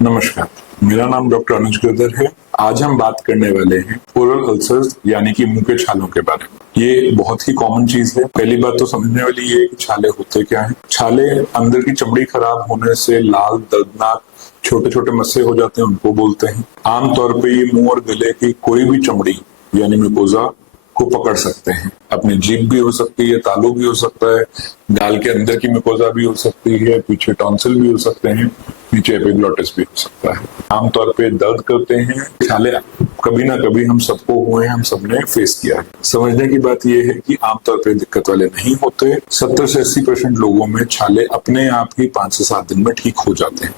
नमस्कार, मेरा नाम डॉक्टर अनुज गिरधर है। आज हम बात करने वाले हैं ओरल अल्सर्स यानी कि मुंह के छालों के बारे में। ये बहुत ही कॉमन चीज है। पहली बात तो समझने वाली ये है कि छाले होते क्या हैं। छाले अंदर की चमड़ी खराब होने से लाल दर्दनाक छोटे छोटे मस्से हो जाते हैं, उनको बोलते हैं। आमतौर पे ये मुंह और गले की कोई भी चमड़ी यानी म्यूकोजा को पकड़ सकते हैं। अपनी जीभ भी हो सकती है, तालू भी हो सकता है, गाल के अंदर की म्यूकोजा भी हो सकती है, पीछे टॉन्सिल भी हो सकते हैं, नीचे एपिग्लोटिस भी हो सकता है। आमतौर पे दर्द करते हैं छाले। कभी ना कभी हम सबको हुए हैं, हम सबने फेस किया है। समझने की बात यह है कि आमतौर पे दिक्कत वाले नहीं होते। 70 से 80% लोगों में छाले अपने आप ही 5 से 7 दिन में ठीक हो जाते हैं।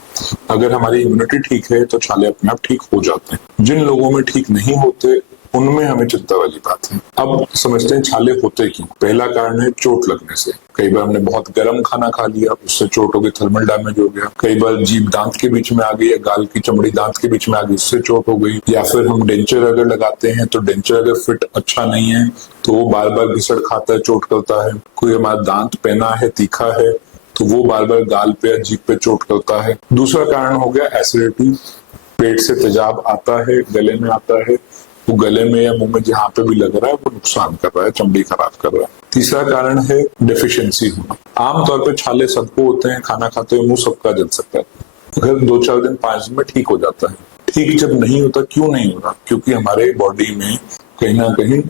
अगर हमारी इम्यूनिटी ठीक है तो छाले अपने आप ठीक हो जाते हैं। जिन लोगों में ठीक नहीं होते उनमें हमें चिंता वाली बात है। अब समझते हैं छाले होते क्यों। पहला कारण है चोट लगने से। कई बार हमने बहुत गर्म खाना खा लिया, उससे चोट हो गई, थर्मल डैमेज हो गया। कई बार जीभ दांत के बीच में आ गई, गाल की चमड़ी दांत के बीच में आ गई, उससे चोट हो गई। या फिर हम डेंचर अगर लगाते हैं तो डेंचर अगर फिट अच्छा नहीं है तो वो बार बार घिसड़ खाता है, चोट करता है। कोई हमारा दांत पैना है, तीखा है, तो वो बार बार गाल पे या जीभ पे चोट करता है। दूसरा कारण हो गया एसिडिटी। पेट से तेजाब आता है, गले में आता है, वो गले में या मुंह में जहां पे भी लग रहा है वो नुकसान कर रहा है, चमड़ी खराब कर रहा है। तीसरा कारण है डेफिशिएंसी होना। आमतौर पे छाले सबको होते हैं, खाना खाते हुए मुंह सबका जल सकता है। अगर 2-4 दिन 5 दिन में ठीक हो जाता है। ठीक जब नहीं होता, क्यों नहीं होता? क्योंकि हमारे बॉडी में कहीं ना कहीं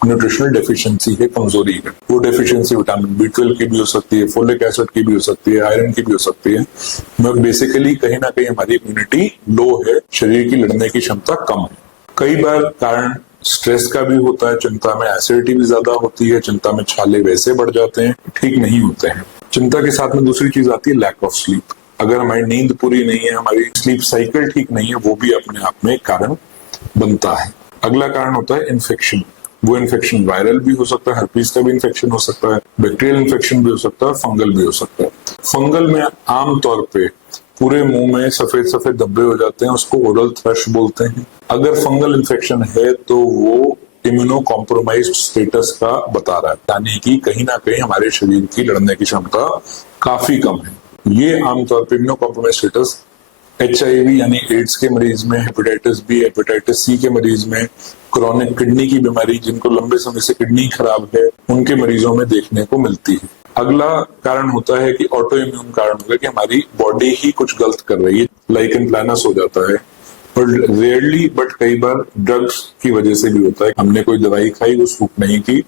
न्यूट्रिशनल डेफिशिएंसी है, कमजोरी है। वो डेफिशिएंसी विटामिन B12 की भी हो सकती है, फोलिक एसिड की भी हो सकती है, आयरन की भी हो सकती है। बेसिकली कहीं ना कहीं हमारी इम्यूनिटी लो है, शरीर की लड़ने की क्षमता कम है। कई बार कारण स्ट्रेस का भी होता है। चिंता में एसिडिटी भी ज्यादा होती है, चिंता में छाले वैसे बढ़ जाते हैं, ठीक नहीं होते हैं। चिंता के साथ में दूसरी चीज आती है लैक ऑफ स्लीप। अगर हमारी नींद पूरी नहीं है, हमारी स्लीप साइकिल ठीक नहीं है, वो भी अपने आप में एक कारण बनता है। अगला कारण होता है इन्फेक्शन। वो इन्फेक्शन वायरल भी हो सकता है, हर्पीस का भी इन्फेक्शन हो सकता है, बैक्टीरियल इन्फेक्शन भी हो सकता है, फंगल भी हो सकता है। फंगल में आमतौर पे पूरे मुंह में सफेद सफेद धब्बे हो जाते हैं, उसको ओरल थ्रश बोलते हैं। अगर फंगल इन्फेक्शन है तो वो इम्यूनो कॉम्प्रोमाइज्ड स्टेटस का बता रहा है, यानी कि कहीं ना कहीं हमारे शरीर की लड़ने की क्षमता काफी कम है। ये आमतौर पर इम्यूनो कॉम्प्रोमाइज्ड स्टेटस HIV यानी एड्स के मरीज में, हेपेटाइटिस B, हेपेटाइटिस C के मरीज में, क्रॉनिक किडनी की बीमारी जिनको लंबे समय से किडनी खराब है, उनके मरीजों में देखने को मिलती है। अगला कारण होता है कि ऑटो इम्यून कारण होगा कि हमारी बॉडी ही कुछ गलत कर रही है, लाइकन प्लानस हो जाता है। और रेयरली बट कई बार ड्रग्स की वजह से भी होता है। हमने कोई दवाई खाई, वो सूट नहीं की,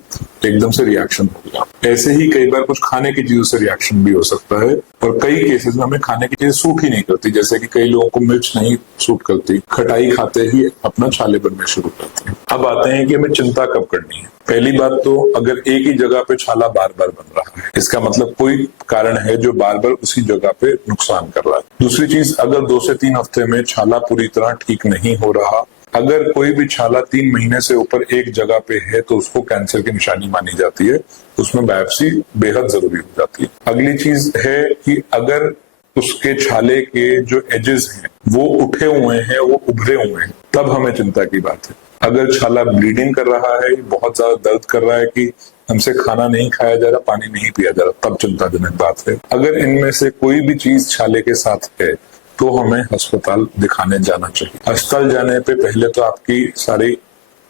एकदम से रिएक्शन हो गया। ऐसे ही कई बार कुछ खाने की चीजों से रिएक्शन भी हो सकता है। और कई केसेस में हमें खाने की चीजें सूट ही नहीं करती, जैसे कि कई लोगों को मिर्च नहीं सूट करती, खटाई खाते ही अपना छाले बनने शुरू करते हैं। अब आते हैं कि हमें चिंता कब करनी है। पहली बात तो अगर एक ही जगह पे छाला बार बार बन रहा है, इसका मतलब कोई कारण है जो बार बार उसी जगह पे नुकसान कर रहा है। दूसरी चीज, अगर 2 से 3 हफ्ते में छाला पूरी तरह ठीक नहीं हो रहा, अगर कोई भी छाला 3 महीने से ऊपर एक जगह पे है तो उसको कैंसर की निशानी मानी जाती है, उसमें बायोप्सी बेहद जरूरी हो जाती है। अगली चीज है कि अगर उसके छाले के जो एजेस हैं वो उठे हुए हैं, वो उभरे हुए हैं, तब हमें चिंता की बात है। अगर छाला ब्लीडिंग कर रहा है, बहुत ज्यादा दर्द कर रहा है कि हमसे खाना नहीं खाया जा रहा, पानी नहीं पिया जा रहा, तब चिंताजनक बात है। अगर इनमें से कोई भी चीज छाले के साथ है तो हमें अस्पताल दिखाने जाना चाहिए। अस्पताल जाने पे पहले तो आपकी सारी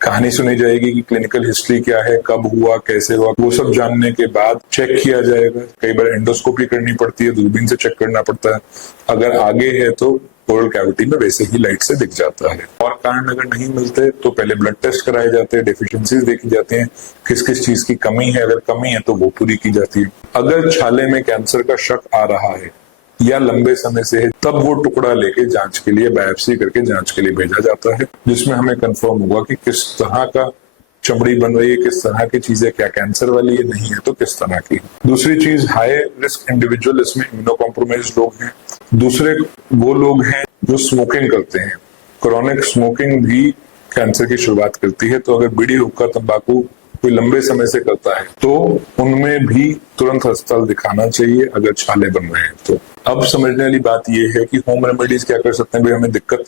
कहानी सुनी जाएगी कि क्लिनिकल हिस्ट्री क्या है, कब हुआ, कैसे हुआ, वो सब जानने के बाद चेक किया जाएगा। कई बार एंडोस्कोपी करनी पड़ती है, दूरबीन से चेक करना पड़ता है। अगर आगे है तो ओरल कैविटी में वैसे ही लाइट से दिख जाता है। और कारण अगर नहीं मिलते तो पहले ब्लड टेस्ट कराए जाते हैं, डेफिशिएंसीज देखी जाती हैं, किस किस चीज की कमी है। अगर कमी है तो वो पूरी की जाती है। अगर छाले में कैंसर का शक आ रहा है या लंबे समय से है, तब वो टुकड़ा लेके जांच के लिए, बायोप्सी करके जांच के लिए भेजा जाता है, जिसमें हमें कंफर्म होगा कि किस तरह का चमड़ी बन रही है, किस तरह की चीजें, क्या कैंसर वाली है, नहीं है तो किस तरह की। दूसरी चीज, हाई रिस्क इंडिविजुअल, इसमें इम्यूनो कॉम्प्रोमाइज्ड लोग हैं। दूसरे वो लोग हैं जो स्मोकिंग करते हैं। क्रोनिक स्मोकिंग भी कैंसर की शुरुआत करती है। तो अगर बीड़ी, हुक्का, तंबाकू कोई लंबे समय से करता है तो उनमें भी तुरंत अस्पताल दिखाना चाहिए अगर छाले बन रहे हैं तो। अब समझने वाली बात यह है कि होम रेमेडीज क्या कर सकते हैं, भाई हमें दिक्कत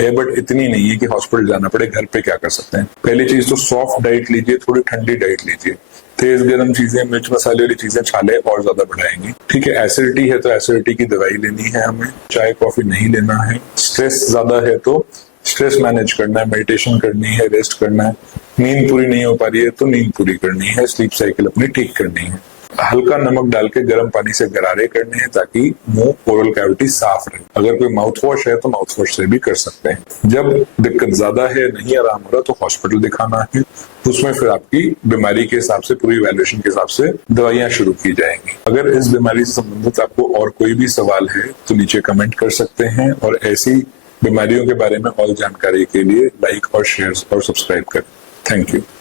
है बट इतनी नहीं है कि हॉस्पिटल जाना पड़े, घर पे क्या कर सकते हैं। पहली चीज तो सॉफ्ट डाइट लीजिए, थोड़ी ठंडी डाइट लीजिए। तेज गर्म चीजें, मिर्च मसाले वाली चीजें छाले और ज्यादा बढ़ाएंगी। ठीक है, एसिडिटी है तो एसिडिटी की दवाई लेनी है हमें, चाय कॉफी नहीं लेना है। स्ट्रेस ज्यादा है तो स्ट्रेस मैनेज करना है, मेडिटेशन करनी है, रेस्ट करना है। नींद पूरी नहीं हो पा रही है तो नींद पूरी करनी है, स्लीप साइकिल अपनी ठीक करनी है। हल्का नमक डाल के गर्म पानी से गरारे करने हैं ताकि मुंह ओरल कैविटी साफ रहे। अगर कोई माउथ वॉश है तो माउथ वॉश से भी कर सकते हैं। जब दिक्कत ज्यादा है, नहीं आराम हो रहा तो हॉस्पिटल दिखाना है। उसमें फिर आपकी बीमारी के हिसाब से, पूरी इवैल्यूएशन के हिसाब से दवाइयां शुरू की जाएंगी। अगर इस बीमारी से संबंधित आपको और कोई भी सवाल है तो नीचे कमेंट कर सकते हैं, और ऐसी बीमारियों के बारे में और जानकारी के लिए लाइक और शेयर और सब्सक्राइब करें। Thank you.